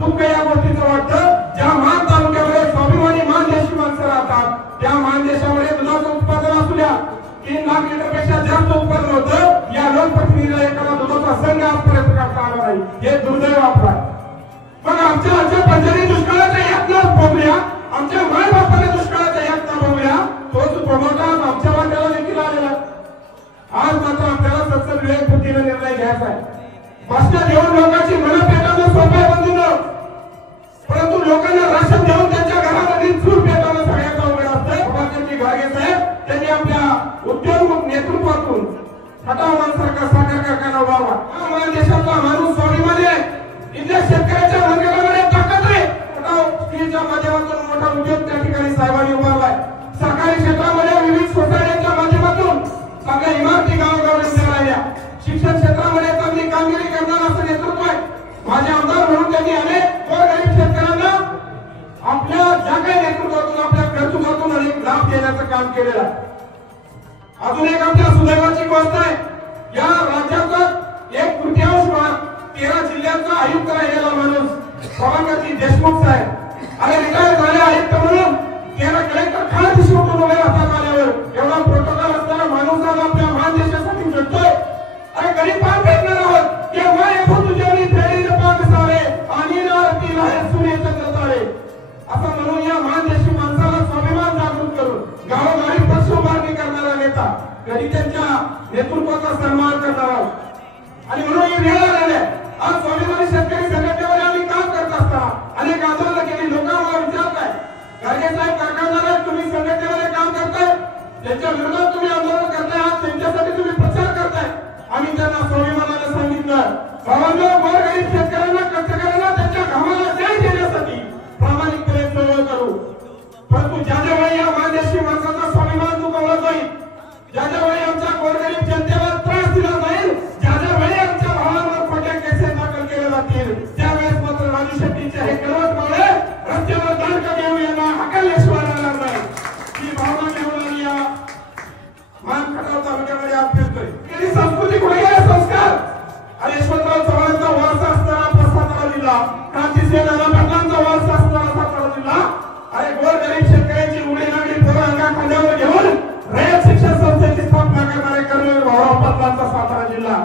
तुमका या गोष्टीचं वाटतं ज्या मान तालुक्यामध्ये स्वाभिमानी मानदेशी माणसं राहतात त्या मानदेशामध्ये दुधाचं उत्पादन असू द्या 3 लाख लिटरपेक्षा जास्त उत्पादन होतं, या लोकप्रतिनिधीला एखादा दुधाचा संघ आजपर्यंत काढता आला नाही, हे दुर्दैव आपला। मग आमच्या पंजाबी दुष्काळाच्या यातना भोगल्या, आमच्या माय बापाने दुष्काळाच्या यातना भोगल्या, तोच प्रमोटा आमच्या वाट्याला देखील आलेला। आज मात्र आपल्याला संसद विवेकबुद्धीने निर्णय घ्यायचा आहे। भाषण देऊन लोकांची मनं पेटवणं सोपं आहे बंधूंनो, परंतु लोकांना राशन देऊन त्यांच्या घरामध्ये चूल पेटवणं सगळ्यात अवघड असतं। बाबाजी घागे साहेब त्यांनी आपल्या उद्योग नेतृत्वातून खटावांसारखा साखर कारखाना उभारला। हा देशातला माणूस स्वाभिमानी आहे, इथल्या शेतकऱ्याच्या मनगटामध्ये ताकद आहे। खटाव स्टीलच्या माध्यमातून मोठा उद्योग त्या ठिकाणी साहेबांनी उभारलाय। सरकारी क्षेत्रामध्ये विविध सोसायट्यांच्या माध्यमातून सगळ्या इमारती गावोगावी राहिल्या। शिक्षण क्षेत्रामध्ये चांगली कामगिरी करणारा असं नेतृत्व आहे। माझे आमदार म्हणून त्यांनी अनेक गोरगरीब शेतकऱ्यांना आपल्या ज्या काही नेतृत्वातून आपल्या कर्तृत्वातून अनेक लाभ देण्याचं काम केलेलं आहे। अजून एक आपल्या सुदैवाची गोष्ट आहे, या राज्याचा 1/3 13 जिल्ह्यांचा आयुक्त राहिलेला माणूस प्रभाकरजी देशमुख साहेब अरे रिटायर झाले आयुक्त म्हणून 13 कलेक्टर खाली शिवून उभे राहतात आल्यावर एवढा प्रोटोकॉल असणारा माणूस आज आपल्या महादेशासाठी झटतोय। अरे गरीब पार भेटणार आहोत की माय तुझ्यानी फेरीने पाक सारे आणि नारती आहे सुने चंद्रतारे असं म्हणून या महादेशी माणसाला स्वाभिमान जागृत करून गावोगावी पक्ष उभारणी करणारा नेता, कधी त्यांच्या नेतृत्वाचा सन्मान करणारा आणि म्हणून ही वेळ आलेली आहे। आज स्वाभिमानी शेतकरी संघटनेवर आम्ही काम करत असताना अनेक आंदोलनं केली। लोक आम्हाला विचारताय गाडगे साहेब कारखानदार तुम्ही संघटनेमध्ये काम करताय, त्यांच्या विरोधात तुम्ही आंदोलन करताय, आज त्यांच्यासाठी तुम्ही प्रचार करताय। आम्ही त्यांना स्वाभिमानाने सांगितलं बाबांनो, गोरगरीब शेतकऱ्यांना कष्टकऱ्यांना त्यांच्या घामाला न्याय देण्यासाठी प्रामाणिकपणे चळवळ करू, परंतु ज्या वेळी या मानदेशी माणसाचा स्वाभिमान दुखावला जाईल, ज्या वेळी आमच्या गोरगरीब जनतेला त्रास दिला जाईल, ज्या वेळी आमच्या भावांवर खोट्या केसेस दाखल केल्या जातील, त्यावेळेस मात्र राजू शेट्टीचे हे करवटमाळे रस्त्यावर दांडका देऊ यांना हकलल्याशिवाय राहणार नाही। ही भावना घेऊन या मान खटाव तालुक्यामध्ये आज फिरतोय। गेली संस्कृती कुठे गेला संस्कार? अरे यशवंतराव चव्हाणांचा वारसा असताना आपला सातारा जिल्हा, क्रांतिसिंह नाना पाटलांचा वारसा असताना सातारा जिल्हा, अरे गोरगरीब शेतकऱ्यांची उडी नागडी पोरं अंगा खांद्यावर घेऊन रयत शिक्षण संस्थेची स्थापना करणारे कर्मवीर भाऊराव पाटलांचा सातारा जिल्हा।